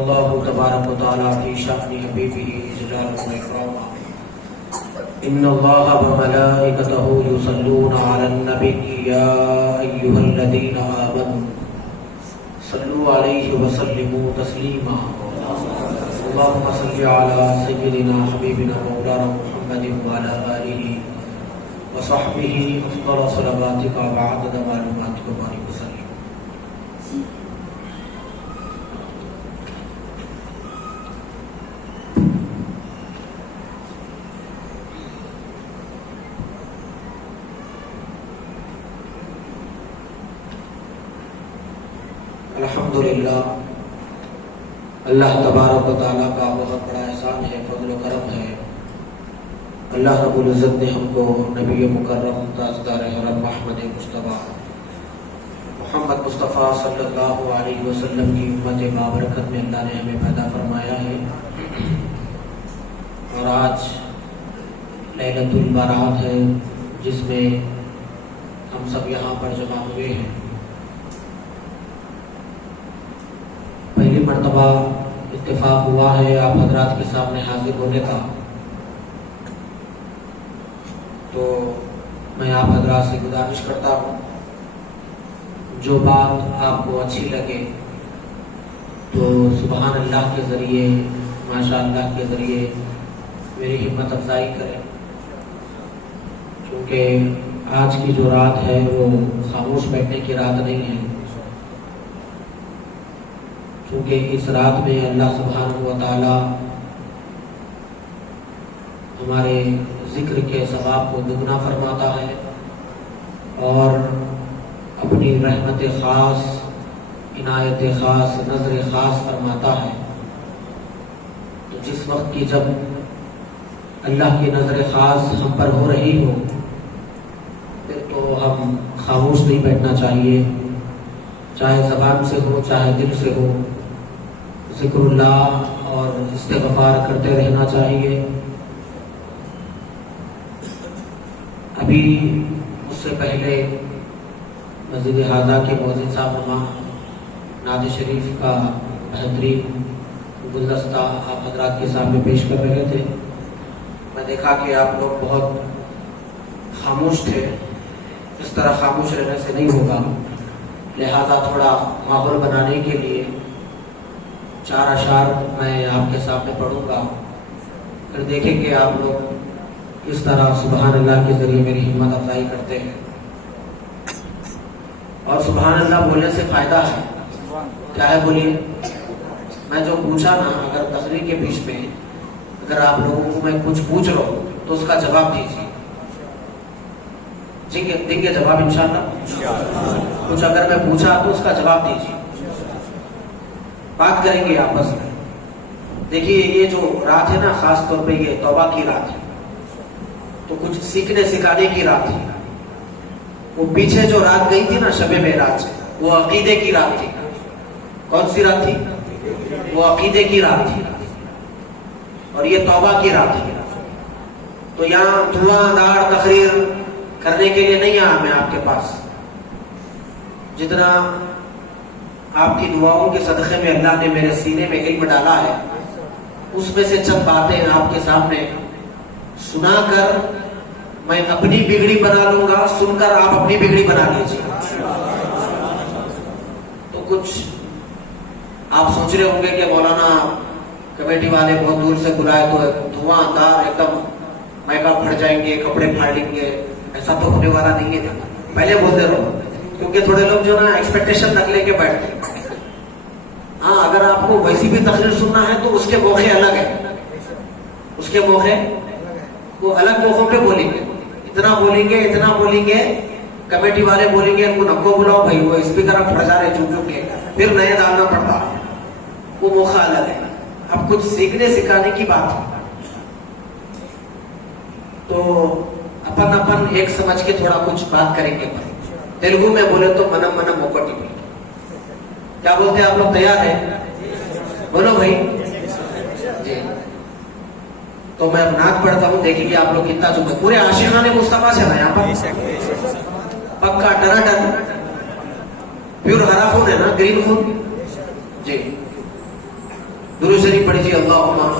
الله تبارك وتعالى في شأن حبيبه إجلالا وإكراما إن الله وملائكته يصلون على النبي يا أيها الذين آمنوا صلوا عليه وسلموا تسليما اللهم صل على سيدنا حبيبنا مولانا محمد وعلى آله وصحبه أفضل صلواتك وعدد معلوماتك وبارك وسلم. الحمدللہ اللہ تبارک و تعالیٰ کا بہت بڑا احسان ہے، فضل و کرم ہے. اللہ رب العزت نے ہم کو نبی مکرم تاجدار حرم محمد مصطفیٰ محمد مصطفیٰ صلی اللہ علیہ وسلم کی امت بابرکت میں اللہ نے ہمیں پیدا فرمایا ہے، اور آج لیلۃ البارات ہے جس میں ہم سب یہاں پر جمع ہوئے ہیں. پہلی مرتبہ اتفاق ہوا ہے آپ حضرات کے سامنے حاضر ہونے کا، تو میں آپ حضرات سے گزارش کرتا ہوں جو بات آپ کو اچھی لگے تو سبحان اللہ کے ذریعے ماشاء اللہ کے ذریعے میری ہمت افزائی کریں، کیونکہ آج کی جو رات ہے وہ خاموش بیٹھنے کی رات نہیں ہے، کیونکہ اس رات میں اللہ سبحانہ و تعالی ہمارے ذکر کے ثواب کو دگنا فرماتا ہے اور اپنی رحمت خاص، عنایت خاص، نظر خاص فرماتا ہے. تو جس وقت کی جب اللہ کی نظر خاص ہم پر ہو رہی ہو پھر تو ہم خاموش نہیں بیٹھنا چاہیے، چاہے زبان سے ہو چاہے دل سے ہو، ذکر اللہ اور استغفار کرتے رہنا چاہیے. ابھی اس سے پہلے مسجد حاضہ کے مؤذن صاحب نما نعت شریف کا بہترین گلدستہ آپ حضرات کے سامنے پیش کر رہے تھے. میں دیکھا کہ آپ لوگ بہت خاموش تھے، اس طرح خاموش رہنے سے نہیں ہوگا، لہذا تھوڑا ماحول بنانے کے لیے 4 اشعار میں آپ کے سامنے پڑھوں گا، پھر دیکھیں کہ آپ لوگ کس طرح سبحان اللہ کے ذریعے میری ہمت افزائی کرتے ہیں. اور سبحان اللہ بولنے سے فائدہ ہے، کیا ہے بولیے؟ میں جو پوچھا نا، اگر تقریر کے بیچ میں اگر آپ لوگوں کو میں کچھ پوچھ رہا ہوں تو اس کا جواب دیجیے. ٹھیک ہے، دیں گے جواب انشاءاللہ. کچھ اگر میں پوچھا تو اس کا جواب دیجیے، بات کریں گے آپس میں. دیکھیے یہ جو رات ہے نا، خاص طور پہ یہ توبہ کی رات ہے، تو کچھ سیکھنے سکھانے کی رات ہے. وہ پیچھے جو رات گئی تھی نا شب معراج، وہ عقیدے کی رات تھی. کون سی رات تھی؟ وہ عقیدے کی رات تھی، اور یہ توبہ کی رات ہے. تو یہاں دھواں دھار تقریر کرنے کے لیے نہیں آیا میں آپ کے پاس. جتنا آپ کی دعاؤں کے صدقے میں اللہ نے میرے سینے میں علم ڈالا ہے، اس میں سے چند باتیں آپ کے سامنے سنا کر میں اپنی بگڑی بنا لوں گا، سن کر آپ اپنی بگڑی بنا لیجیے. تو کچھ آپ سوچ رہے ہوں گے کہ مولانا کمیٹی والے بہت دور سے بلائے تو دھواں دار ایک دم مائکا پھٹ جائیں گے، کپڑے پھاڑ لیں گے. ایسا تو ہونے والا نہیں ہے. پہلے بولتے رہو، کیونکہ تھوڑے لوگ جو نا ایکسپیکٹیشن رکھ لے کے بیٹھتے ہیں. ہاں، اگر آپ کو ویسی بھی تقریر سننا ہے تو اس کے موقع الگ ہے، اس کے موقع وہ الگ موقعوں پہ بولیں گے. اتنا بولیں گے کمیٹی والے بولیں گے ان کو نکو بلاؤ بھائی، وہ اسپیکر اب پھٹ جا رہے چپ چپ کے، پھر نئے ڈالنا پڑتا ہے. وہ موقع الگ ہے. اب کچھ سیکھنے سکھانے کی بات ہے تو اپن ایک سمجھ کے تھوڑا کچھ بات کریں گے. تیلگو میں بولے تو منم منم موکٹی. کیا بولتے ہیں آپ لوگ؟ تیار ہیں؟ بولو بھائی جی. تو میں اب نعت پڑھتا ہوں، دیکھیں گے آپ لوگ کتنا چکے. پورے عاشقان مصطفیٰ سے نا یہاں پر پکا ٹنا پیور ہرا خون ہے نا، گرین خون جی. درود شریف پڑھیے اللہم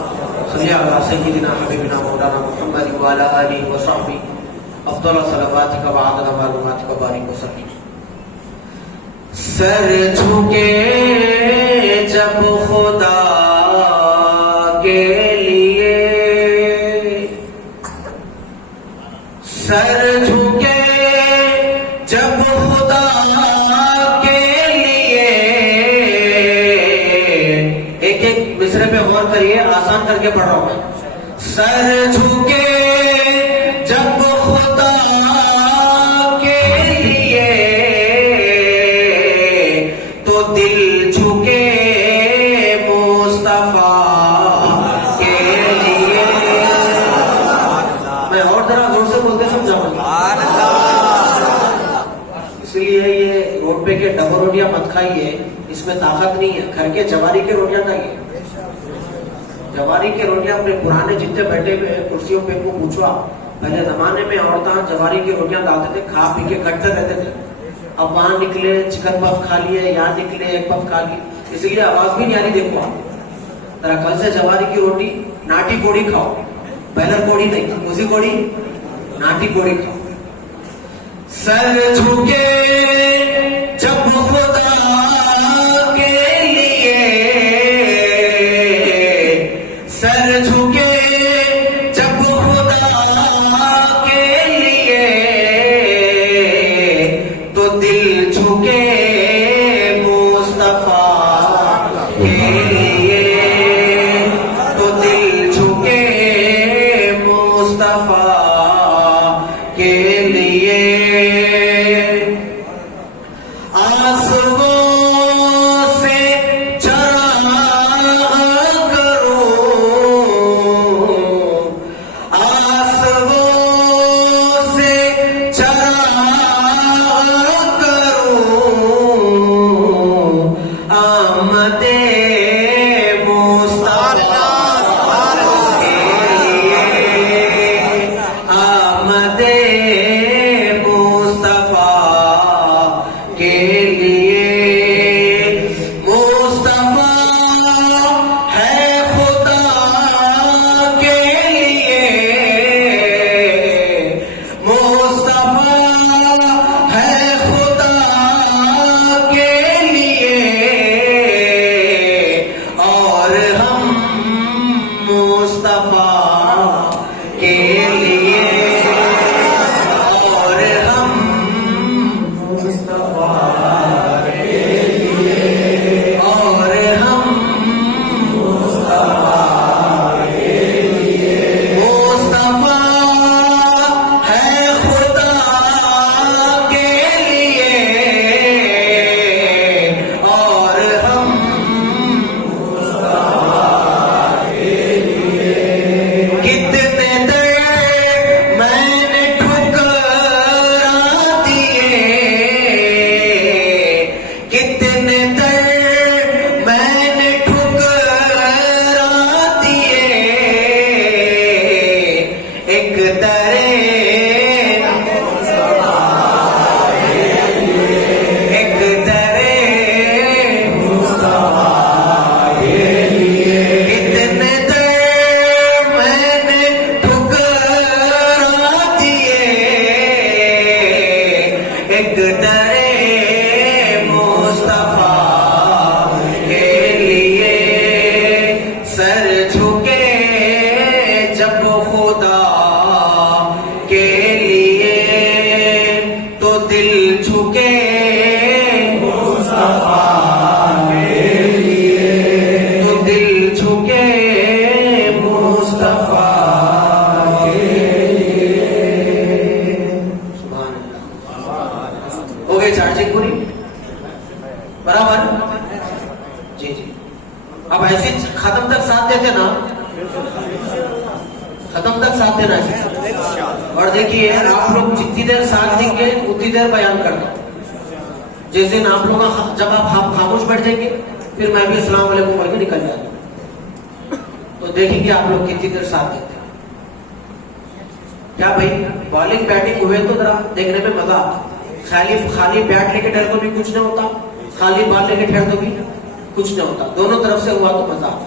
صلی علی سیدنا حبیبنا مولانا محمد وعلی آلہ وصحبہ افضل صلواتک وعدد معلوماتک بارک وسلم. سر جھکے جب خدا کے لیے، سر جھکے جب خدا کے لیے. ایک ایک مصرے پہ غور کریے، آسان کر کے پڑھ رہا ہوں میں. سر جھکے جب خدا کے لیے تو دل جھکے مصطفیٰ کے لیے. میں اور ذرا زور سے بولتے سمجھاؤں گا. اس لیے یہ روڈ پہ کے ڈبل روٹیاں مت کھائیے، اس میں طاقت نہیں ہے. گھر کے جواری کے روٹیاں کھائیے. جواری کے روٹیاں اپنے پرانے جتنے بیٹھے ہوئے کرسیوں پہ کو پوچھو آپ، پہلے زمانے میں عورتیں جواری کی روٹیاں ڈالتے تھے، کھا پی کے کٹتے رہتے تھے. اب وہاں نکلے چکن پف کھا لیے، یہاں نکلے ایک پف کھا لیے، اس لیے آواز بھی نہیں آ رہی. دیکھو آپ ذرا کل سے جواری کی روٹی ناٹی کوڑی کھاؤ، بیلر کوڑی نہیں، اسی کوڑی ناٹی کوڑی کھاؤ. سر جھکے جب خدا کے لیے، سر جھکے جب خدا کے لیے تو دل جھکے مصطفیٰ کے لیے، تو دل جھکے مصطفیٰ کے لیے. اب ایسے ختم تک ساتھ دیتے نا، ختم تک ساتھ دینا چاہیے. اور دیکھیے آپ لوگ جتنی دیر ساتھ دیں گے اتنی دیر بیان کرنا. جس دن آپ لوگ جب آپ خاموش بیٹھ جائیں گے پھر میں بھی السلام علیکم بول کے نکل جاؤں گا. تو دیکھیں گے آپ لوگ کتنی دیر ساتھ دیتے ہیں. کیا بھائی بالنگ بیٹنگ ہوئے تو ذرا دیکھنے میں مزہ آتا. خالی بیٹ لے کے ٹھہر تو بھی کچھ نہیں ہوتا، خالی بال لے کے ٹھہر تو بھی کچھ نہیں ہوتا. دونوں طرف سے ہوا تو مزہ آتا.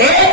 1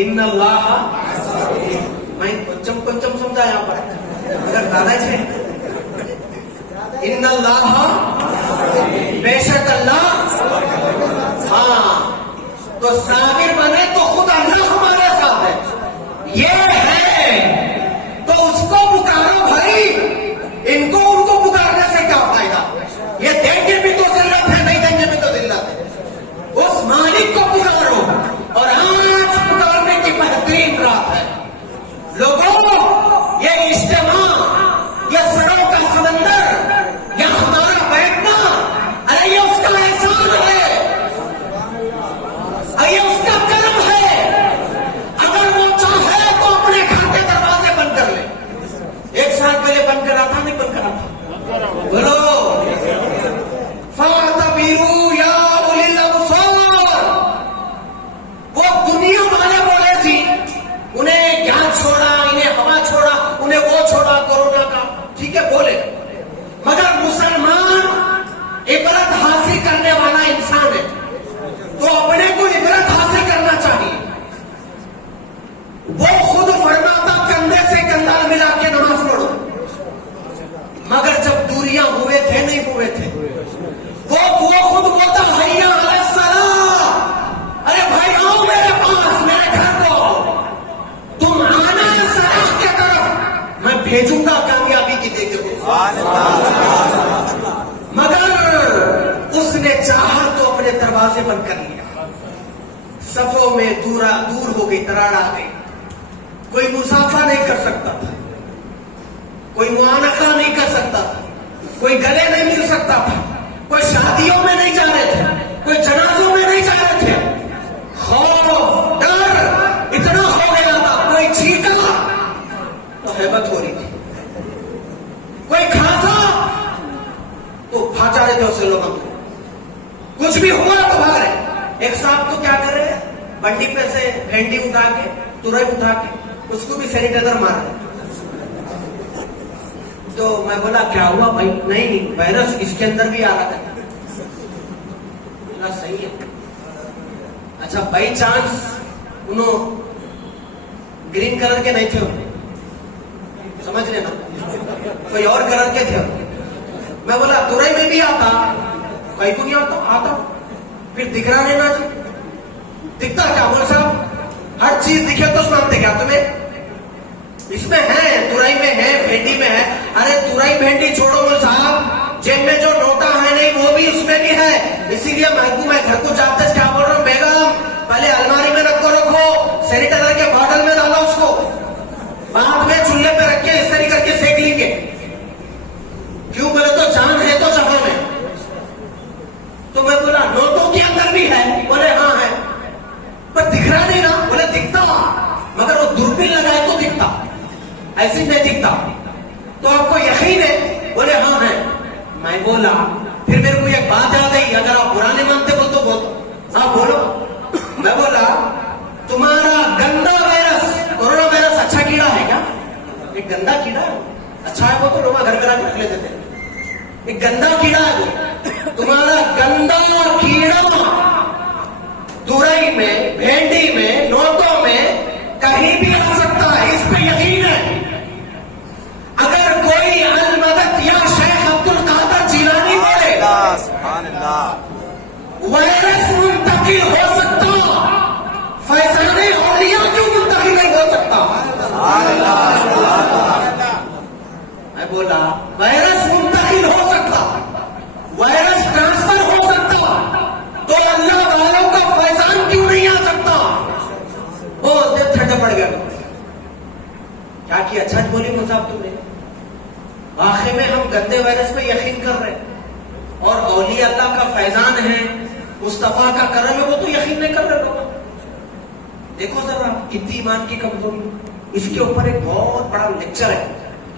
ان اللہ میں کنچم سمجھا یہاں پر اگر دادا چھے ان اللہ بے شک اللہ ہاں تو صابر بنے تو خود اللہ ہمارے ساتھ ہے یہ ہے تو اس کو پکارو بھائی ان کو پکارنے سے کیا فائدہ یہ دیں گے بھی تو ذلت ہے نہیں دیں گے بھی تو ذلت ہے اس مالک کو پکارو اور آج پکارنے کی بہترین رات ہے لوگوں یہ اجتماع یہ سروں کا سمندر یہ ہمارا بیٹھنا ارے یہ اس کا احسان ہے یہ اس کا کرم ہے اگر وہ چاہے تو اپنے گھر کے دروازے بند کر لے 1 سال پہلے بند کرا تھا نہیں بند کرا تھا بولو فَاعْتَبِرُوا يَا أُولِي الْأَبْصَارِ وہ دنیا والے بولے تھی انہیں گیان چھوڑا انہیں ہوا چھوڑا انہیں وہ چھوڑا کورونا کا ٹھیک ہے بولے مگر مسلمان عبرت حاصل کرنے والا انسان ہے تو اپنے کو عبرت حاصل کرنا چاہیے وہ خود فرماتا کندھے سے کندھا ملا کے نماز پڑھو مگر جب دوریاں ہوئے تھے نہیں ہوئے تھے وہ خود بولتا حیا علی الصلاۃ ارے بھائی آؤ میرے پاس میرے گھر کو آؤ تم آنا صلاح کے طرف میں بھیجوں گا کامیابی کی دیکھے مگر اس نے چاہا تو اپنے دروازے بند کر لیا صفوں میں دور ہو گئی دراڑ آ گئی کوئی مسافہ نہیں کر سکتا تھا کوئی معانقہ نہیں کر سکتا تھا کوئی گلے نہیں مل سکتا تھا کوئی شادیوں میں نہیں جا رہے تھے کوئی جنازوں میں نہیں جا رہے تھے خوف ڈر اتنا ہو گیا تھا کوئی چیخا تو ہیبت ہو رہی تھی کوئی کھانسا تو بھاگ رہے تھے اسے لوگوں کو کچھ بھی ہوا تو بھاگ رہے ایک صاحب تو کیا کر رہے بنڈی پہ سے بھینڈی اٹھا کے تورئی اٹھا کے اس کو بھی سینیٹائزر مار رہے تو میں بولا کیا ہوا بھائی نہیں وائرس اس کے اندر بھی آ رہا تھا صحیح ہے اچھا بائی چانس انہوں گرین کلر کے نہیں تھے سمجھ لینا کوئی اور کلر کے تھے میں بولا تورئی میں بھی آتا کہیں کو نہیں آتا پھر دکھ رہا رہنا جی دکھتا کیا بول صاحب ہر چیز دکھے تو سناتے کیا تمہیں اس میں ہے تورئی میں ہے بھینڈی میں ہے ارے تورئی بھینڈی چھوڑو مول صاحب جیب میں جو نوٹا ہے نہیں وہ بھی اس میں بھی ہے اسی لیے محبوب میں گھر کو جاتے کیا بول رہا ہوں بیگم پہلے الماری میں رکھ رکھو سینیٹائزر کے باٹل میں ڈالو اس کو بعد میں چولہے پہ رکھ کے اس طریقے کر کے سینک لیں گے کیوں بولے تو جان ہے تو جہاں میں تو میں بولا نوٹوں کے اندر بھی ہے بولے ہاں ہے پر دکھ رہا نہیں نا بولے دکھتا مگر وہ دوربین لگائے تو دکھتا ایسے نہیں دکھتا تو آپ کو یقین ہے بولے ہاں ہے میں بولا پھر میرے کو ایک بات یاد آئی اگر آپ برا نہیں مانتے بول تو بول ہاں بولو میں بولا تمہارا گندا وائرس کورونا وائرس اچھا کیڑا ہے کیا ایک گندا کیڑا ہے اچھا ہے وہ تو لوگ گھر میں رکھ لیتے تھے ایک گندا کیڑا ہے وہ تمہارا گندا کیڑا تورئی میں بھینڈی میں نوٹوں میں کہیں بھی آ سکتا ہے اس پہ یقین ہے اگر کوئی المدد یا شیخ عبد القادر جیلانی بولے وائرس منتقل ہو سکتا فیضان اولیاء کیوں منتقل نہیں ہو سکتا میں بولا وائرس منتقل ہو سکتا وائرس ٹرانسفر ہو سکتا تو اللہ والوں کا فیضان کیوں نہیں آ سکتا بہت ٹھنڈا پڑ گیا کیا کیا چھٹ بولی صاحب تم نے آخر میں ہم گندے وائرس پہ یقین کر رہے اور اولیاء اللہ کا فیضان ہے مصطفیٰ کا کرم ہے وہ تو یقین نہیں کر رہے لوگ دیکھو ذرا کتنی ایمان کی کمزوری اس کے اوپر ایک بہت بڑا لیکچر ہے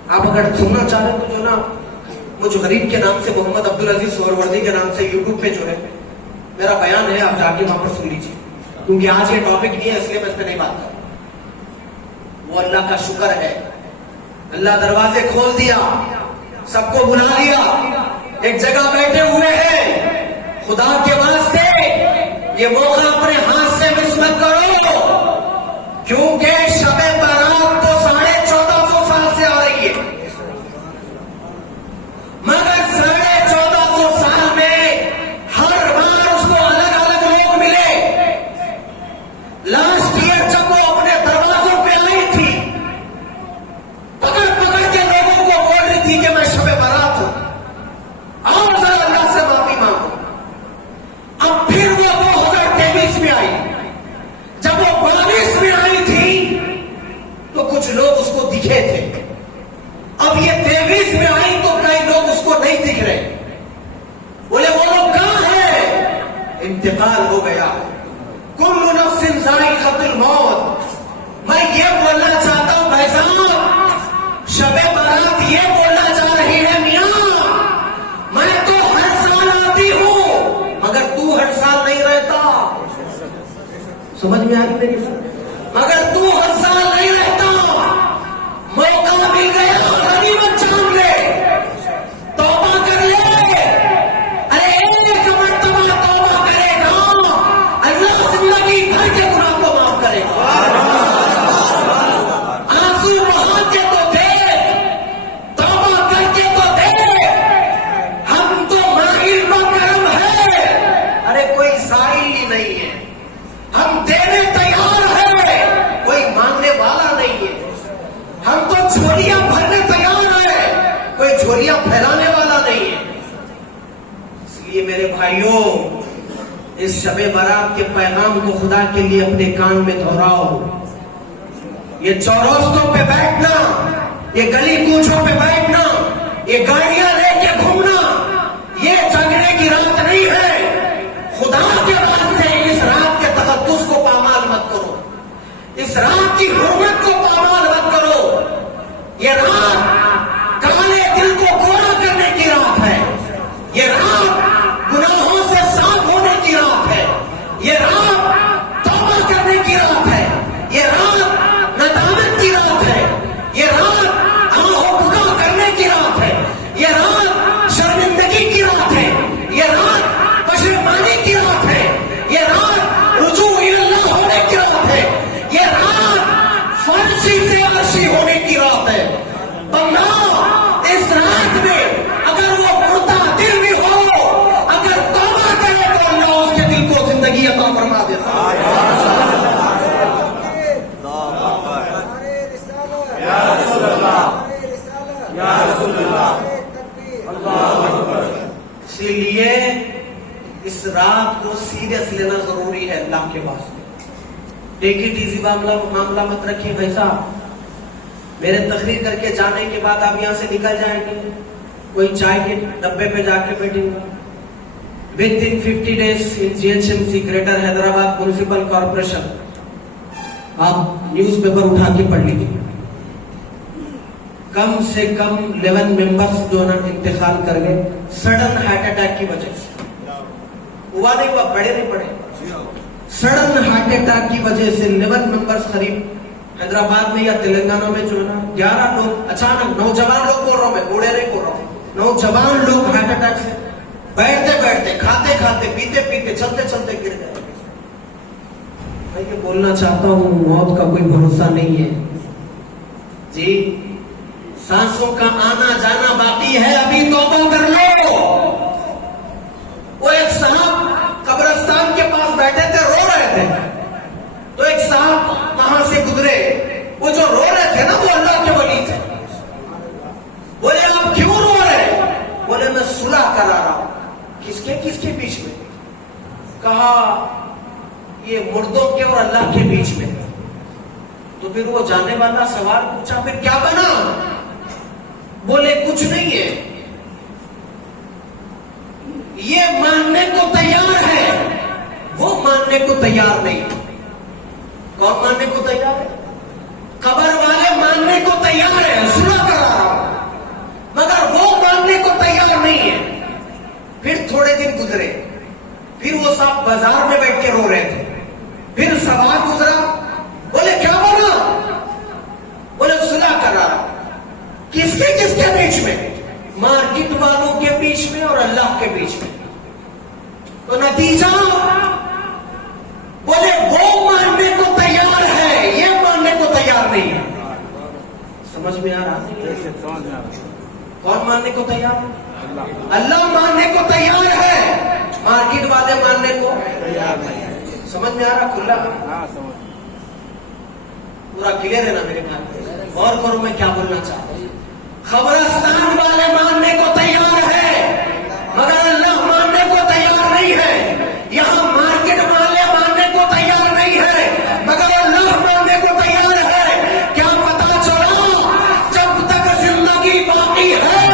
آپ اگر سننا چاہ رہے تو جو نا مجھ غریب کے نام سے محمد عبدالعزیز سہروردی کے نام سے یوٹیوب پہ جو ہے میرا بیان ہے آپ جا کے وہاں پر سن لیجیے کیونکہ آج یہ ٹاپک نہیں ہے اس لیے میں اس پہ نہیں بات کر وہ اللہ کا شکر ہے اللہ دروازے کھول دیا سب کو بلا لیا ایک جگہ بیٹھے ہوئے ہیں خدا کے واسطے یہ موقع اپنے ہاتھ سے مس مت کرو انتقال ہو گیا. کل نفس ذائقۃ الموت. میں یہ بولنا چاہتا ہوں بھائی صاحب، شب برات یہ بولنا چاہ رہی ہے میاں میں تو ہر سال آتی ہوں مگر تو ہر سال نہیں رہتا. سمجھ میں آ رہی ہے؟ مگر تو ہر سال نہیں رہتا. موقع مل گیا غنیمت جان لے، توبہ کر لے. ارے ایک مرتبہ توبہ کرے گا اللہ زندگی بھر کے گناہ کو معاف کرے گا. آنسو بہا کے تو دے، توبہ کر کے تو دے. ہم تو ماہر کرم ہے، ارے کوئی سائل ہی نہیں ہے. ہم دینے تیار ہیں، کوئی مانگنے والا نہیں ہے. ہم تو جھولیاں بھرنے تیار ہیں، کوئی جھولیاں پھیلانے والا نہیں ہے. اس لیے میرے بھائیوں، اس شب برات کے پیغام کو خدا کے لیے اپنے کان میں دہراؤ. یہ چوراستوں پہ بیٹھنا، یہ گلی کوچوں پہ بیٹھنا، یہ گاڑیاں لے کے گھومنا، یہ جگنے کی رات نہیں ہے. خدا کے واسطے اس رات کے تقدس کو پامال مت کرو، اس رات کی حرمت کو پامال مت کرو. یہ رات کالے دل کو گورا کرنے کی رات ہے. یہ رات گناہوں سے صاف ہونے کی رات ہے. یہ رات توبہ کرنے کی رات ہے. یہ رات ندامت کی رات ہے. یہ رات آہو بکا کرنے کی رات ہے. یہ رات شرمندگی کی رات ہے. یہ رات پشیمانی کی رات ہے. یہ رات رجوع اللہ ہونے کی رات ہے. یہ رات فرشی سے عرشی ہونے کی رات ہے. اللہ اس رات میں اگر وہ مردہ دل بھی ہو، اگر توبہ کرے تو اللہ اس کے دل کو زندگی عطا فرما دیتا ہے. اسی لیے اس رات کو سیریس لینا ضروری ہے اللہ کے واسطے. ٹیک اٹ ایزی معاملہ مت رکھیے بھائی صاحب. میرے تقریر کر کے جانے کے بعد آپ یہاں سے نکل جائیں گے، کوئی چائے کے ڈبے پہ جا کے بیٹھیں گے. With in 50 days in GHMC greater Hyderabad municipal corporation, آپ نیوز پیپر اٹھا کے پڑھ لیجیے، کم سے کم 11 ممبرس جو نا انتقال کر گئے سڈن ہارٹ اٹیک کی وجہ سے. ہوا نہیں ہوا، بڑے نہیں پڑے، سڈن ہارٹ اٹیک کی وجہ سے 11 ممبرس قریب حیدرآباد میں یا تلنگانہ میں جو ہے نا 11 لوگ اچانک، نوجوان لوگ بول رہا ہوں میں، بوڑھے نہیں بول رہا ہوں، نوجوان لوگ ہارٹ اٹیک سے بیٹھتے بیٹھتے، کھاتے کھاتے، پیتے پیتے، چلتے چلتے گر گئے. میں یہ بولنا چاہتا ہوں موت کا کوئی بھروسہ نہیں ہے جی. سانسوں کا آنا جانا باقی ہے، ابھی توبہ کر لو. وہ ایک صاحب قبرستان کے پاس بیٹھے تھے، رو رہے تھے. تو ایک صاحب وہاں سے گزرے، وہ جو رو رہے تھے نا وہ اللہ کے ولی تھے. بولے آپ کیوں رو رہے؟ بولے میں صلح کرا رہا ہوں. کس کے بیچ میں؟ کہا یہ مردوں کے اور اللہ کے بیچ میں. تو پھر وہ جانے والا سوال پوچھا پھر کیا بنا؟ بولے کچھ نہیں ہے. یہ ماننے کو تیار ہے، وہ ماننے کو تیار نہیں. کون ماننے کو تیار ہے؟ قبر والے ماننے کو تیار ہے، صلح کرا رہا ہوں، مگر وہ ماننے کو تیار نہیں ہے. پھر تھوڑے دن گزرے، پھر وہ صاحب بازار میں بیٹھ کے رو رہے تھے. پھر سوال گزرا، بولے کیا بولا؟ بولے صلح کرا رہا. کس کے بیچ میں؟ مارکیٹ والوں کے بیچ میں اور اللہ کے بیچ میں. تو نتیجہ بولے وہ ماننے کو تیار ہے، یہ ماننے کو تیار نہیں ہے. سمجھ میں آ رہا؟ کون ماننے کو تیار ہے؟ اللہ ماننے کو تیار ہے، مارکیٹ والے ماننے کو تیار نہیں. سمجھ میں آ رہا؟ کھلا پورا کلیئر ہے نا میرے بھائی؟ غور کرو میں کیا بولنا چاہتا ہوں. قبرستان والے ماننے کو تیار ہے مگر اللہ ماننے کو تیار نہیں ہے. یہاں مارکیٹ والے ماننے کو تیار نہیں ہے مگر اللہ ماننے کو تیار ہے. کیا پتا چلا؟ جب تک زندگی باقی ہے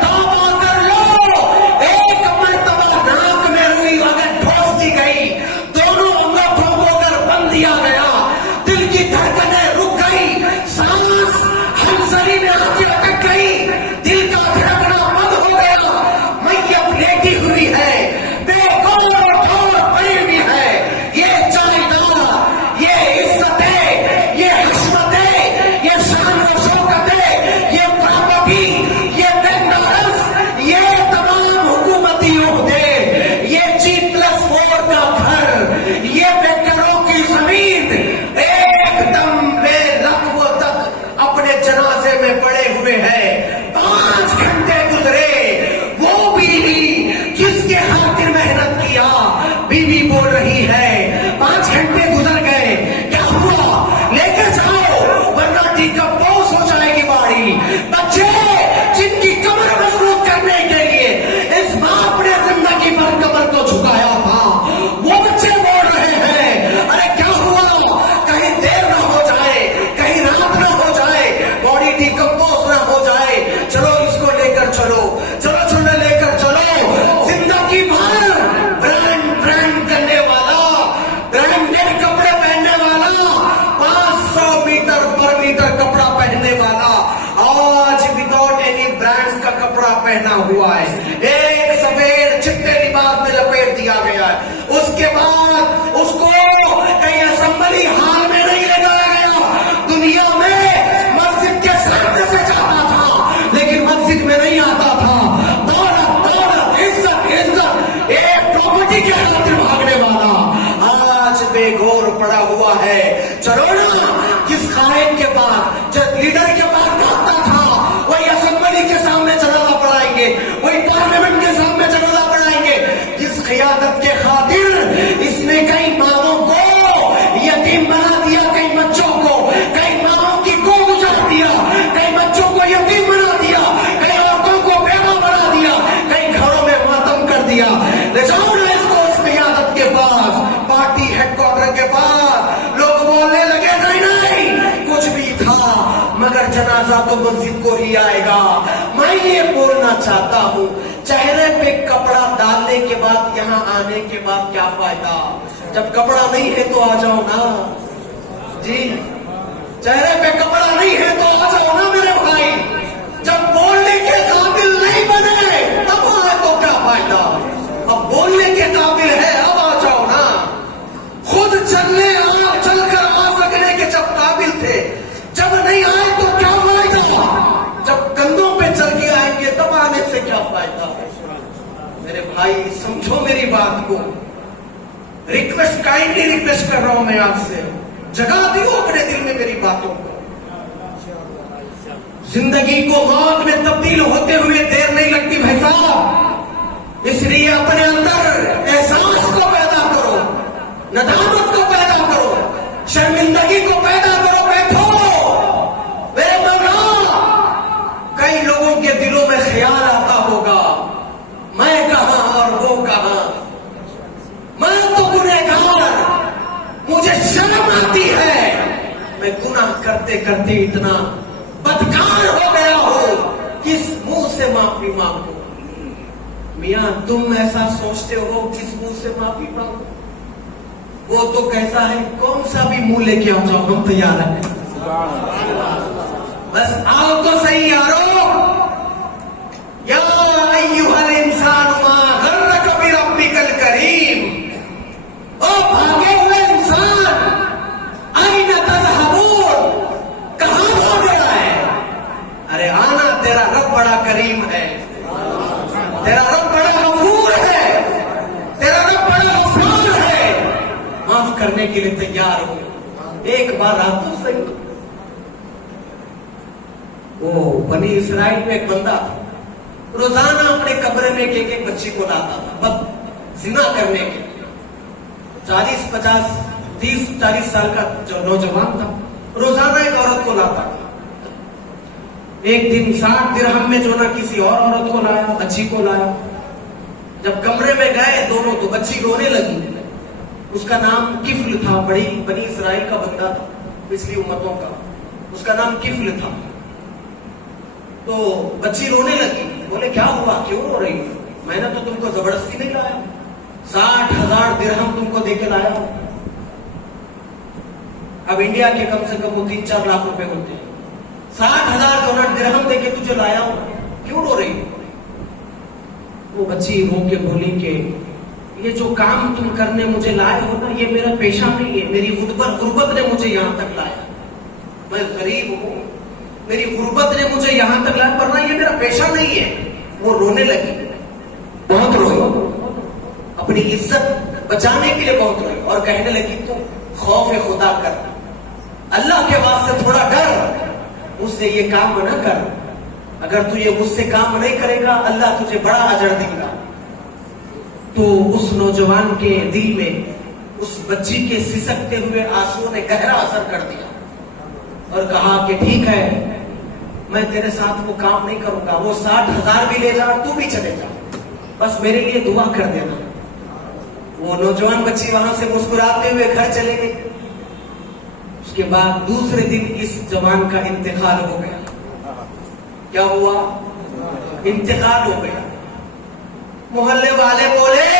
توبہ کر لو. ایک مرتبہ ناک میں روئی اگر ٹھوس دی چلو نا کس قائد کے پاس، جس لیڈر کے پاس بھاگتا تھا، وہی اسمبلی کے سامنے جنازہ پڑھائیں گے، وہی پارلیمنٹ کے سامنے جنازہ پڑھائیں گے، جس قیادت کے خاطر اس نے کئی ماؤں کو یتیم بنا دیا، کئی بچوں کو، کئی ماؤں کی کو گزار دیا، کئی بچوں کو یتیم بنا دیا، کئی عورتوں کو بیوہ بنا دیا، کئی گھروں میں ماتم کر دیا۔ لے جاؤ نا اس کو اس قیادت کے پاس، پارٹی ہیڈ کوارٹر کے پاس۔ لوگ بولنے لگے نہیں کچھ بھی تھا مگر جنازہ تو مسجد کو ہی آئے گا۔ میں یہ بولنا چاہتا ہوں، چہرے پہ کپڑا ڈالنے کے بعد یہاں آنے کے بعد کیا فائدہ؟ جب کپڑا نہیں ہے تو آ جاؤ نا جی، چہرے پہ کپڑا نہیں ہے تو آ جاؤ نا میرے بھائی۔ جب بولنے کے قابل نہیں بنے تب آئے تو کیا فائدہ؟ اب بولنے کے قابل ہے اب آ جاؤ نا۔ خود چلنے چل کر آ سکنے کے جب قابل تھے، جب نہیں آئے تو کیا فائدہ؟ جب کندھوں پہ چل کے آئیں گے تب آنے سے کیا فائدہ؟ میرے بھائی سمجھو میری بات کو، ریکویسٹ کائنڈلی ریکویسٹ کر رہا ہوں میں آپ سے، جگہ دیو اپنے دل میں میری باتوں کو۔ زندگی کو موت میں تبدیل ہوتے ہوئے دیر نہیں لگتی بھائی صاحب، اس لیے اپنے اندر احساس کو پیدا کرو، ندامت کو پیدا کرو، شرمندگی کو پیدا کرو۔ بیٹھو میرے مولا، کئی لوگوں کے دلوں میں خیال آتا ہوگا میں کہاں اور وہ کہاں، میں تو گنہگار، مجھے شرم آتی ہے، میں گناہ کرتے کرتے اتنا بدکار ہو گیا ہوں، کس منہ سے معافی مانگوں؟ میاں تم ایسا سوچتے ہو کس منہ سے معافی مانگو؟ وہ تو کیسا ہے، کون سا بھی منہ لے کے آ جاؤ ہم تیار ہیں، بس آؤ تو صحیح یارو۔ یا ایھا الانسان ما غرک بربک الکریم، او بھاگے ہوئے انسان، این تذہبون، کہاں بھاگ رہا ہے؟ ارے آنا، تیرا رب بڑا کریم ہے، تیرا رب بڑا غفور ہے، تیرا رب بڑا غفار ہے، معاف کرنے کے لیے تیار ہو، ایک بار آپ تو صحیح۔ وہ بنی اسرائیل میں ایک بندہ تھا، روزانہ اپنے کمرے میں ایک بچی کو لاتا تھا بس زنا کرنے کے لیے۔ 40 سال کا جو نوجوان تھا، روزانہ ایک عورت کو لاتا تھا۔ ایک دن 60 درہم میں جو نہ کسی اور عورت کو لایا، بچی کو لایا۔ جب کمرے میں گئے دونوں تو بچی رونے لگی، اس کا نام کفل تھا، بنی اسرائیل کا بندہ تھا، پچھلی امتوں کا، اس کا نام کفل تھا۔ تو بچی رونے لگی، بولے کیا ہوا، کیوں رو رہی؟ میں نے تو تم کو زبردستی نہیں لایا، 60,000 درہم تم کو دے کے لایا ہوں۔ اب انڈیا کے کم سے کم وہ 3-4 لاکھ روپے ہوتے ہیں، 60,000 درہم دے کے تجھے لایا ہوں، کیوں رو رہی؟ وہ بچی رو کے بولی کہ یہ جو کام تم کرنے مجھے لائے ہو نا، یہ میرا پیشہ نہیں ہے، میری غربت نے مجھے یہاں تک لایا، میں غریب ہوں، میری غربت نے مجھے یہاں تک لایا، ورنہ یہ میرا پیشہ نہیں ہے۔ وہ رونے لگی، بہت روئی، اپنی عزت بچانے کے لیے بہت روئی، اور کہنے لگی تو خوف خدا کر، اللہ کے واسطے تھوڑا ڈر، مجھ سے یہ کام نہ کر، اگر تو یہ مجھ سے کام نہیں کرے گا اللہ تجھے بڑا اجر دے گا۔ تو اس نوجوان کے دل میں اس بچی کے سسکتے ہوئے آنسو نے گہرا اثر کر دیا، اور کہا کہ ٹھیک ہے میں تیرے ساتھ وہ کام نہیں کروں گا، وہ 60,000 بھی لے جا، تو بھی چلے جا، بس میرے لیے دعا کر دینا۔ وہ نوجوان بچی وہاں سے مسکراتے ہوئے گھر چلے گئی۔ اس کے بعد دوسرے دن اس جوان کا انتقال ہو گیا۔ کیا ہوا؟ انتقال ہو گیا۔ محلے والے بولے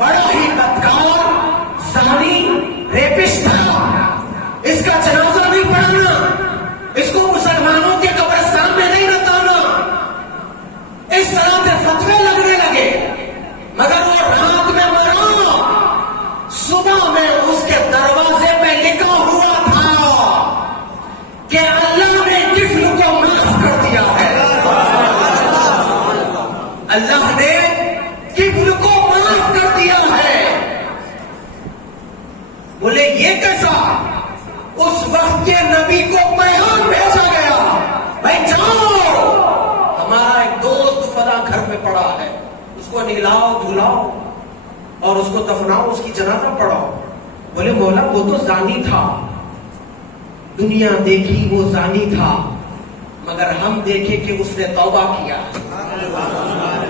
بڑا ہی بدکار، زانی، ریپسٹ تھا، اس کا جنازہ نہیں پڑھانا، اس کو مسلمانوں کے قبرستان میں نہیں رتانا، اس طرح سے فتوے لگنے لگے، مگر وہ رات میں مرا، صبح میں اس کے دروازے پہ لکھا ہوا تھا کہ اللہ نے کفل کو معاف کر دیا ہے، اللہ نے کفل کو معاف کر دیا ہے۔ بولے یہ کیسا؟ نہلاؤ دھلاؤ اور اس کو دفناؤ، اس کی جنازہ پڑھاؤ. بولے مولا وہ تو زانی تھا، دنیا دیکھی وہ زانی تھا، مگر ہم دیکھے کہ اس نے توبہ کیا.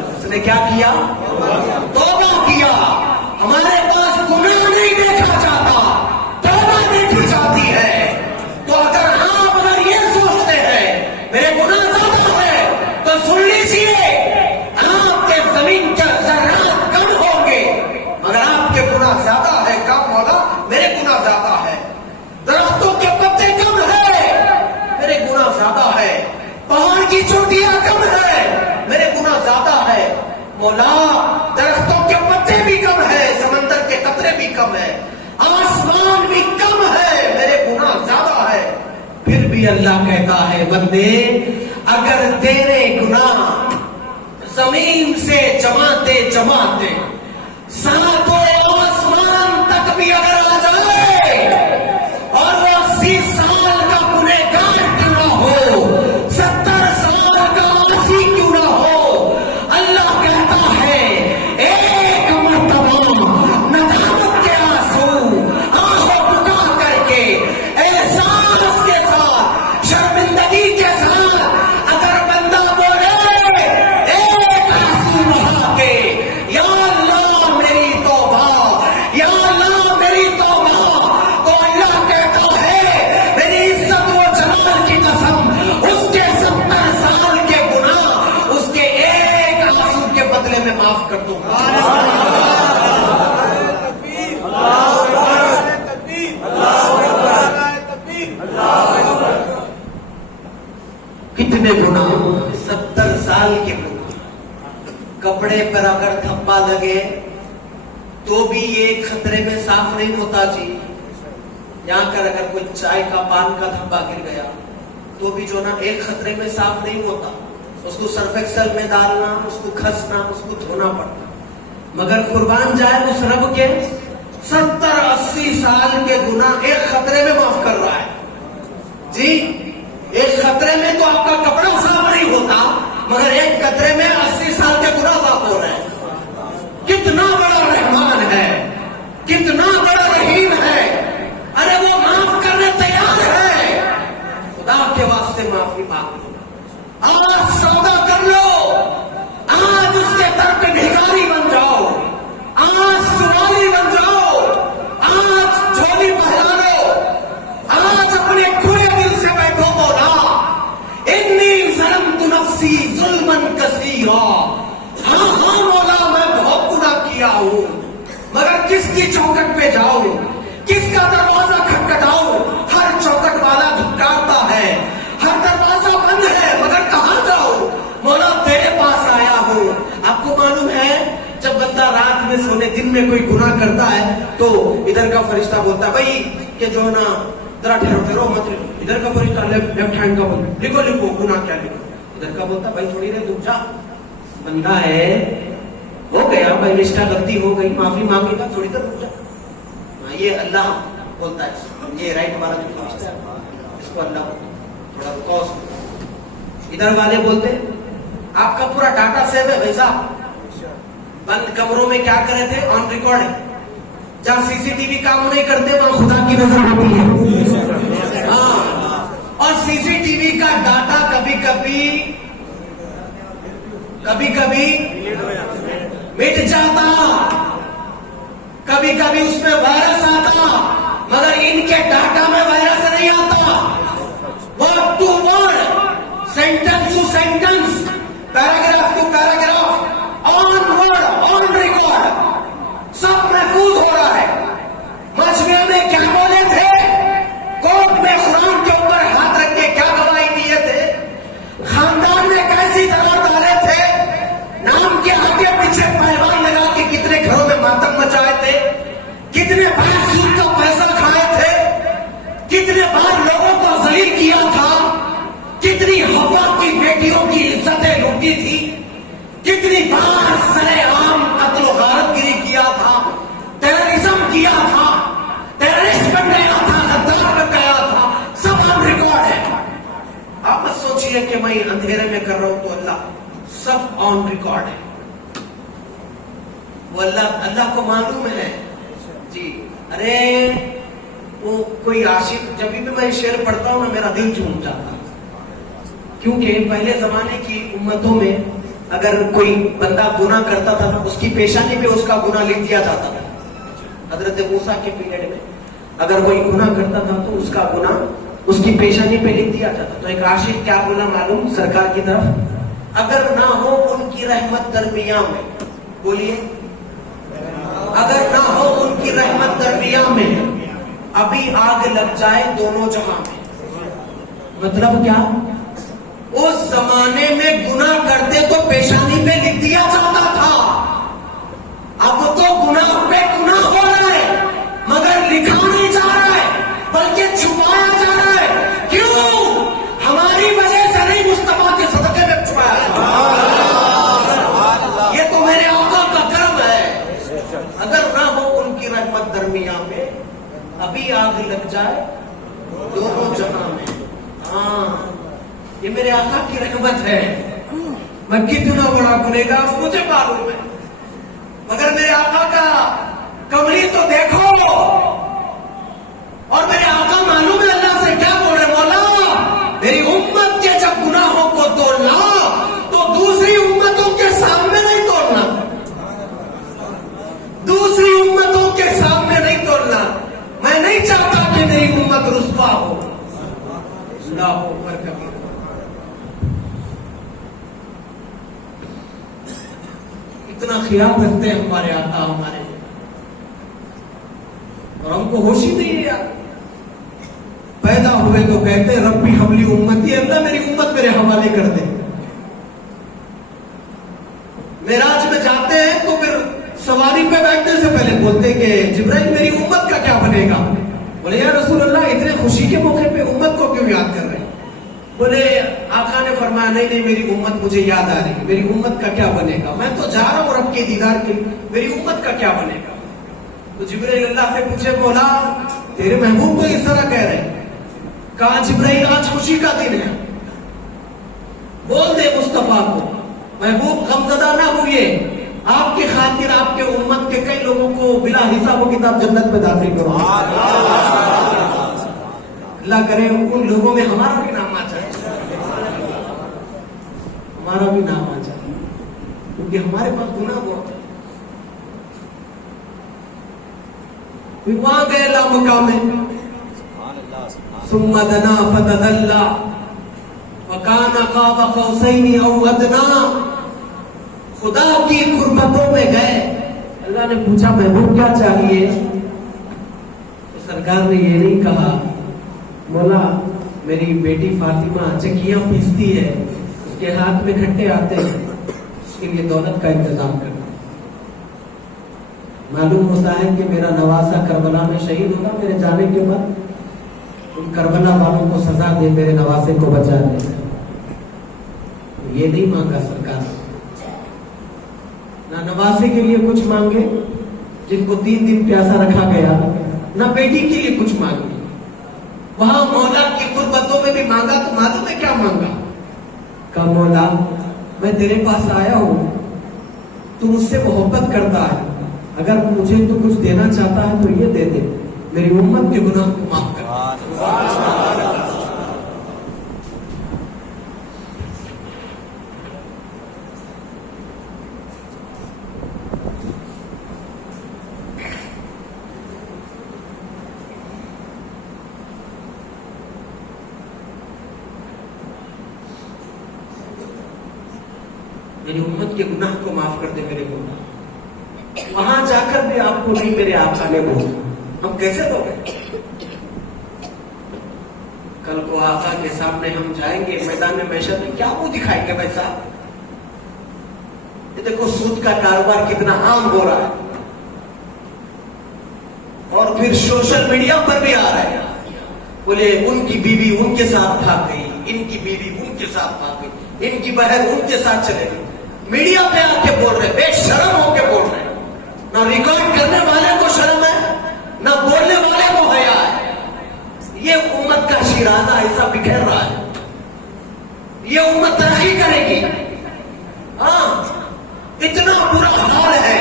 اس نے کیا کیا؟ توبہ کیا. ہمارے پاس گناہ نہیں دیکھا جاتا، توبہ دیکھی جاتی ہے. تو اگر آپ یہ سوچتے ہیں میرے گناہ زیادہ ہے تو سن لیجیے، آپ کے زمین کے ذرات کم ہوں گے مگر آپ کے گناہ زیادہ ہے. کم مولا میرے گناہ زیادہ ہے. درختوں کے پتے کم ہے، میرے گناہ زیادہ ہے. پہاڑ کی چوٹیاں کم ہے، میرے گناہ زیادہ ہے. مولا درختوں کے پتے بھی کم ہے، سمندر کے قطرے بھی کم ہے، آسمان بھی کم ہے، میرے گناہ زیادہ ہے. پھر بھی اللہ کہتا ہے بندے اگر تیرے گناہ زمین سے جماتے جماتے ساتوں آسمان تک بھی اگر آ جائے اور وہ 80 سال کا گنہگار کیوں نہ ہو، 70 سال کا عاصی کیوں نہ ہو، اللہ کہتا ہے ایک مرتبہ ندامت کے آنسو آہو بکا کر کے احساس کے ساتھ شرمندگی کے ساتھ اگر بندہ بولے ایک آنسو بہا کے یا اللہ میری توبہ، یا اللہ میری توبہ، تو اللہ کہتا ہے میری عزت و جلال کی قسم اس کے 70 سال کے گناہ اس کے ایک آنسو کے بدلے میں معاف کر دوں گا. کتنے گناہ؟ 70 سال کے گناہ. کپڑے پر اگر تھپا لگے تو بھی ایک خطرے میں صاف نہیں ہوتا جی. یہاں کر اگر کوئی چائے کا پان کا دھبا گر گیا تو بھی جو نا ایک خطرے میں صاف نہیں ہوتا، اس کو سرف ایکسل میں ڈالنا، اس کو کھسنا، اس کو دھونا پڑتا. مگر قربان جائے اس رب کے 70-80 سال کے گناہ ایک خطرے میں معاف کر رہا ہے جی. ایک خطرے میں تو آپ کا کپڑا صاف نہیں ہوتا مگر ایک خطرے میں 80 سال کے گناہ صاف ہو رہے ہیں. کتنا بڑا رحمان ہے، کتنا بڑا رحیم ہے. ارے وہ معاف کرنے تیار ہے. خدا کے واسطے معافی مانگ لو، آج سودا کر لو، آج اس کے در پہ بھکاری بن جاؤ، آج سوالی بن جاؤ، آج جھولی پہنا لو، آج اپنے کھلے دل سے بیٹھو مولا انی ظلمت نفسی ظلما کثیرا. ہاں مولا میں بہت گناہ کیا ہوں مگر کس کی چوکٹ پہ جاؤں، کس کا دروازہ کھٹکھٹاؤں؟ ہر چوکٹ والا دھکارتا ہے، ہر دروازہ بند ہے مگر کہاں جاؤں؟ مولا تیرے پاس آیا ہوں. آپ کو معلوم ہے جب بندہ رات میں سونے دن میں کوئی گناہ کرتا ہے تو ادھر کا فرشتہ بولتا ہے بھائی کہ جو نا ذرا ٹھہرو مت، ادھر کا فرشتہ لیفٹ ہینڈ کا بولتا لکھو گناہ کیا لکھو، ادھر کا بولتا بھائی تھوڑی دیر رک جا، بندہ ہے ہو گیا بھائی رشتہ غلطی ہو گئی معافی مانگے گا، تھوڑی دیر رک جا. یہ اللہ بولتا ہے، یہ رائٹ ہمارا جو فرشتہ ہے اس کو اللہ تھوڑا کاس. ادھر والے بولتے آپ کا پورا ڈاٹا سیو ہے بھائی صاحب، بند کمروں میں کیا کرے تھے آن ریکارڈ ہے، جہاں سی سی ٹی وی کام نہیں کرتے وہاں خدا کی نظر ہوتی ہے. ہاں اور سی سی ٹی وی کا ڈاٹا کبھی کبھی مٹ جاتا، کبھی کبھی اس میں وائرس آتا مگر ان کے ڈاٹا میں وائرس نہیں آتا. Word to word, sentence to sentence, paragraph to paragraph, on word on record سب محفوظ ہو رہا ہے. مجمع میں کیا بولے تھے، کورٹ میں قرآن کے اوپر ہاتھ رکھ کے کیا گواہی دیے تھے، خاندان میں کیسی طرح ڈالے تھے، نام کے آگے پیچھے پہلوان لگا کے کتنے گھروں میں ماتم مچائے تھے، کتنے بار سود کا پیسہ کھائے تھے، کتنے بار لوگوں کو ذلیل کیا تھا، کتنی ہوا کی بیٹیوں کی عزتیں لوٹی تھی، کتنی بار سرے عام وہ اللہ کو معلوم ہے جی. ارے وہ کوئی عاشق, جب بھی میں شعر پڑھتا ہوں نا میرا دل جھوم جاتا ہے, کیونکہ پہلے زمانے کی امتوں میں اگر کوئی بندہ گناہ کرتا تھا اس کی پیشانی پہ اس کا گناہ لکھ دیا جاتا تھا. حضرت موسیٰ کے پیریڈ میں اگر کوئی گناہ کرتا تھا تو اس کا گناہ اس کی پیشانی پہ لکھ دیا جاتا. تو ایک عاشق کیا بولا معلوم سرکار کی طرف, اگر نہ ہو ان کی رحمت درمیان میں, بولیے اگر نہ ہو ان کی رحمت درمیان میں ابھی آگ لگ جائے دونوں جہاں میں. مطلب کیا, اس زمانے میں گناہ کرتے تو پیشانی پہ لکھ دیا جاتا تھا, اب تو گناہ پہ گناہ ہو رہا ہے مگر لکھا نہیں جا رہا ہے بلکہ چھپایا جا رہا ہے. کیوں؟ ہماری وجہ سے نہیں, مصطفیٰ کے صدقے میں چھپایا ہے. یہ تو میرے آقا کا کرم ہے. اگر نہ ہو ان کی رحمت درمیان میں ابھی آگ لگ جائے دونوں جہاں میں. ہاں یہ میرے آقا کی رحمت ہے. میں کتنا بڑا گنہگار مجھے معلوم ہے, مگر میرے آقا کا کملی تو دیکھو. اور میرے آقا معلوم ہے اللہ سے کیا بول رہے, مولا میری امت کے جب گناہوں کو توڑنا تو دوسری امتوں کے سامنے نہیں توڑنا, دوسری امتوں کے سامنے نہیں توڑنا. میں نہیں چاہتا کہ میری امت رسوا ہو. اللہ اکبر کبیر. اتنا خیال رکھتے ہیں ہمارے آقا ہمارے, اور ہم کو ہوش ہی نہیں ہے یار. پیدا ہوئے تو کہتے ربی حملی امتی, اللہ میری امت میرے حوالے کر دے. معراج میں جاتے ہیں تو پھر سواری پہ بیٹھنے سے پہلے بولتے کہ جبرائیل میری امت کا کیا بنے گا. بولے یا رسول اللہ اتنے خوشی کے موقع پہ امت کو کیوں یاد کر رہے ہیں. بولے آقا نے فرمایا نہیں میری امت مجھے یاد آ رہی, میری امت کا کیا بنے گا, میں تو جا رہا ہوں رب کے دیدار کے, میری امت کا کیا بنے گا. تو جبرائیل اللہ سے پوچھے مولا تیرے محبوب تو اس طرح کہہ رہے ہیں. کہا جبرائیل آج خوشی کا دن ہے, بول دے مصطفیٰ کو محبوب غمزدہ نہ ہوئے, آپ کی خاطر آپ کے امت کے کئی لوگوں کو بلا حساب و کتاب جنت میں داخل کرو. اللہ کرے ان لوگوں میں ہمارا بھی نام آ جائے, ہمارا بھی نام آ جائے, کیونکہ ہمارے پاس گناہ بہت ہے. وہاں گئے لا مقام ثم دنا فتدلى وكان قاب قوسين او ادنى. خدا کی قربتوں میں گئے, اللہ نے پوچھا محبوب کیا چاہیے, تو سرکار نے یہ نہیں کہا مولا میری بیٹی فاطمہ چکیاں پیستی ہے, اس کے ہاتھ میں کھٹے آتے ہیں, اس کے لیے دولت کا انتظام کرنا. معلوم ہوتا ہے کہ میرا نواسا کربلا میں شہید ہوگا, میرے جانے کے بعد ان کربلا والوں کو سزا دے, میرے نواسے کو بچا دے. یہ نہیں مانگا سرکار, نہ نواسے کے لیے کچھ مانگے جن کو 3 دن پیاسا رکھا گیا, نہ بیٹی کے لیے کچھ مانگے. وہاں مولا کی قربتوں میں بھی مانگا تو معلوم ہے کیا مانگا, کہا مولا میں تیرے پاس آیا ہوں, تو مجھ سے محبت کرتا ہے, اگر مجھے تو کچھ دینا چاہتا ہے تو یہ دے دے, میری امت کے گناہ کو معاف کر. میری امت کے گناہ کو معاف کر دے میرے گناہ. وہاں جا کر بھی آپ کو نہیں میرے آقا نے بولا, ہم کیسے دو گے. کل کو آقا کے سامنے ہم جائیں گے میدان محشر میں, کیا وہ دکھائیں گے بھائی صاحب. یہ دیکھو سود کا کاروبار کتنا عام ہو رہا ہے, اور پھر سوشل میڈیا پر بھی آ رہا ہے. بولے ان کی بیوی ان کے ساتھ بھاگ گئی, ان کی بیوی ان کے ساتھ بھاگ گئی, ان کی بہن ان کے ساتھ چلے گئی. میڈیا پہ آ کے بول رہے, بے شرم ہو کے بول رہے. نہ ریکارڈ کرنے والے کو شرم ہے, نہ بولنے والے کو حیا ہے. یہ امت کا شیرازہ ایسا بکھر رہا ہے, یہ امت ترقی کرے گی. ہاں اتنا برا حال ہے,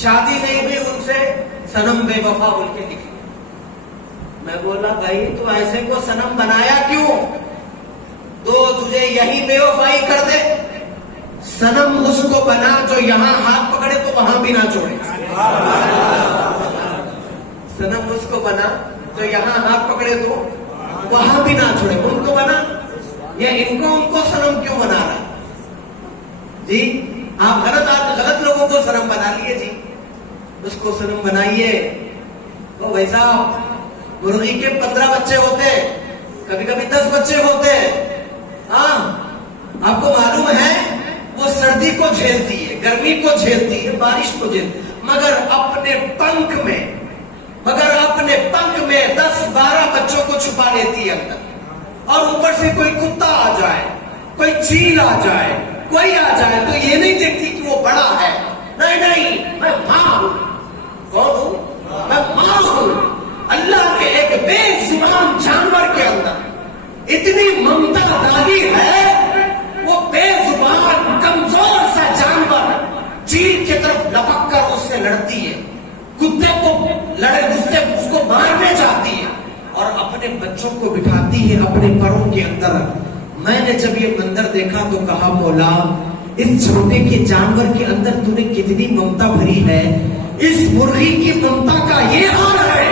شادی نہیں ہوئی ان سے صنم بے وفا بول کے لکھی. میں بولا بھائی تو ایسے کو صنم بنایا کیوں؟ تو تجھے یہی بے وفائی کر دے. صنم اس کو بنا جو یہاں ہاتھ پکڑے تو وہاں بھی نہ چھوڑے. صنم اس کو بنا جو یہاں ہاتھ پکڑے تو وہاں بھی نہ چھوڑے. ان کو بنا یا ان کو صنم کیوں بنا رہا جی؟ آپ غلط لوگوں کو صنم بنا لیے جی. اس کو صنم بنائیے. تو ویسا مرغی کے 15 بچے ہوتے, کبھی کبھی 10 بچے ہوتے. ہاں آپ کو معلوم ہے وہ سردی کو جھیلتی ہے, گرمی کو جھیلتی ہے, بارش کو جھیلتی ہے, مگر اپنے پنکھ میں 10-12 بچوں کو چھپا لیتی ہے اندر. اور اوپر سے کوئی کتا آ جائے, کوئی چیل آ جائے, کوئی آ جائے تو یہ نہیں دیکھتی کہ وہ بڑا ہے. نہیں, میں ماں ہوں. کون ہوں؟ میں ماں ہوں. اللہ کے ایک بے زبان جانور کے اندر اتنی ممتا ڈالی ہے. وہ بے زبان کمزور سا جانور چیل کی طرف لپک کر اس سے لڑتی ہے, کتے کو اس کو مارنے جاتی ہے اور اپنے بچوں کو بٹھاتی ہے اپنے پروں کے اندر. میں نے جب یہ منظر دیکھا تو کہا مولا اس چھوٹے کے جانور کے اندر تو نے کتنی ممتا بھری ہے. اس مرغی کی ممتا کا یہ حال ہے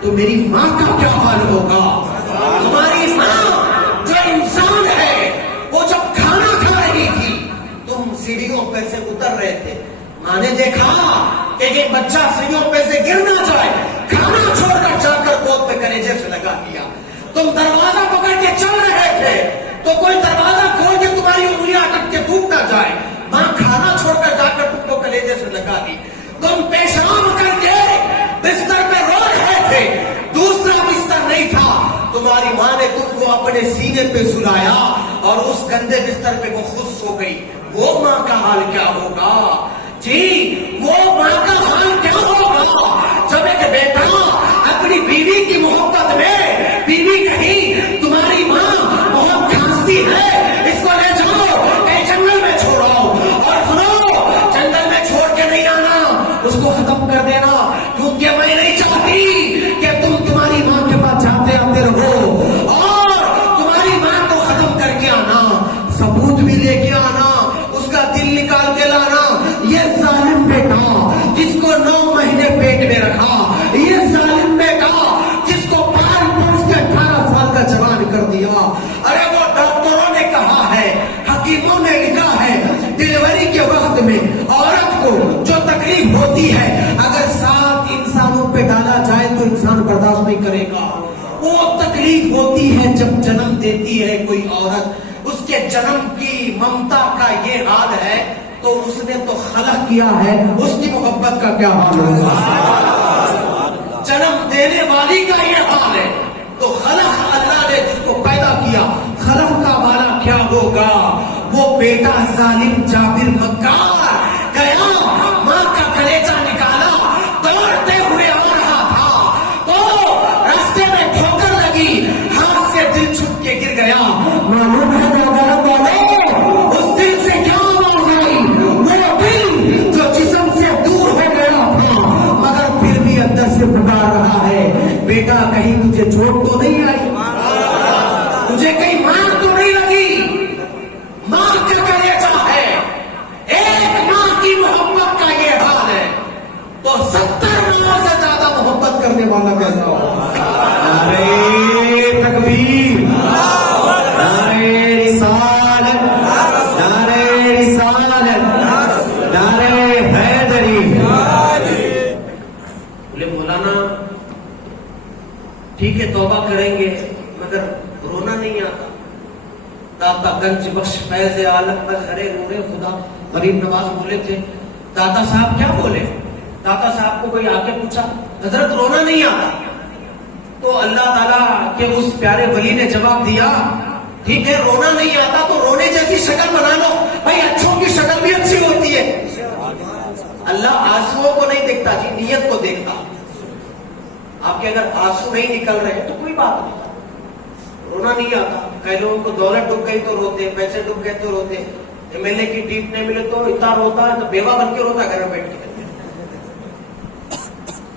تو میری ماں کا کیا حال ہوگا؟ تمہاری ماں جو انسان ہے وہ جب کھانا کھا رہی تھی تم سیڑھیوں پہ سے اتر رہے تھے. ماں نے دیکھا کہ یہ بچہ سیڑھیوں پہ سے گر نہ جائے, کھانا چھوڑ کر جا کر گود پہ کلیجے سے لگا دیا. تم دروازہ پکڑ کے چل رہے تھے تو کوئی دروازہ کھول کے تمہاری انگلیاں اٹک کے ٹوٹ نہ جائے. ماں کھانا چھوڑ کر جا کر تم کو کلیجے سے لگا دی. تم پیشاب کر کے بستر پہ رو رہے تھے, دوسرا بستر نہیں تھا. تمہاری ماں نے تم کو اپنے سینے پہ سلایا اور اس گندے بستر پہ وہ خود سو گئی. وہ ماں کا حال کیا ہوگا جی؟ وہ ماں کا حال کیا ہوگا جب ایک بیٹا اپنی بیوی کی محبت میں, بیوی کہیں تمہاری ماں بہت کھانستی ہے, اس کو لے جاؤ کہیں جنگل میں چھوڑاؤ, اور سنو جنگل میں چھوڑ کے نہیں آنا, اس کو ختم کر دینا, کیونکہ میں نہیں چاہتی کہ تم تمہاری ماں کے پاس جاتے آتے رہو اور تمہاری ماں کو ختم کر کے آنا, ثبوت بھی لے کے آنا, اس کا دل نکال کے لانا. یہ ظالم بیٹا جس کو 9 مہینے پیٹ میں رکھا, یہ ظالم بیٹا جس کو پال پوس کے 18 سال کا جوان کر دیا. ارے وہ ڈاکٹروں نے کہا ہے, حکیموں نے لکھا ہے, ڈلیوری کے وقت میں عورت کو جو تکلیف ہوتی ہے اگر 7 انسانوں پہ ڈالا جائے تو انسان برداشت نہیں کرے گا. وہ تکلیف ہوتی ہے جب جنم دیتی ہے کوئی عورت, اس کے جنم کی ممتا کا یہ حال ہے تو اس نے تو خلق کیا ہے, اس کی محبت کا کیا حال ہوگا؟ جنم دینے والی کا یہ حال ہے تو خلق اللہ نے جس کو پیدا کیا خلق کا والا کیا ہوگا؟ وہ بیٹا ظالم جابر مکار گیا, ماں کا کلیجہ نکالا, دوڑتے ہوئے آ رہا تھا تو راستے میں ٹھوکر لگی, ہاتھ سے دل چھپ کے گر گیا. معلوم ہے اس دل سے کیا آواز آئی؟ وہ دل جو جسم سے دور ہو گیا تھا مگر پھر بھی اندر سے پکار رہا ہے, بیٹا کہیں تجھے چوٹ تو نہیں آئی, تجھے کہیں مار تو نہیں لگی؟ ماں کا کلیجہ ہے, ایک ماں کی محبت کا یہ حال ہے تو 70 ماں سے زیادہ محبت کرنے والا کیسا ہو؟ نعرہ تکبیر, نعرہ رسالت, نعرہ رسالت, نعرہ حیدری. بولے مولانا ٹھیک ہے توبہ کریں گے مگر رونا نہیں آتا. داتا گنج بخش فیض عالم مظہر نور خدا غریب نواز بولے تھے. داتا صاحب کیا بولے؟ داتا صاحب کو کوئی آ کے پوچھا حضرت رونا نہیں آتا, تو اللہ تعالیٰ کے اس پیارے ولی نے جواب دیا ٹھیک ہے رونا نہیں آتا تو رونے جیسی شکل بنا لو. بھائی اچھوں کی شکل بھی اچھی ہوتی ہے. اللہ آنسوؤں کو نہیں دیکھتا جی, نیت کو دیکھتا. آپ کے اگر آنسو نہیں نکل رہے تو کوئی بات نہیں, رونا نہیں آتا. کئی لوگوں کو دولت ڈوب گئی تو روتے, پیسے ڈوب گئے تو روتے, MLA کی ٹیپ نہیں ملے تو اتنا روتا ہے, تو بیوہ بن کے روتا گھر میں بیٹھ کے.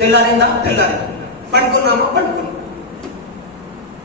తెల్లారిందా తెల్లారిందా, పండుకున్నామా పండుకున్నాం,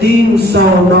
309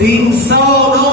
309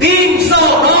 309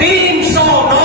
309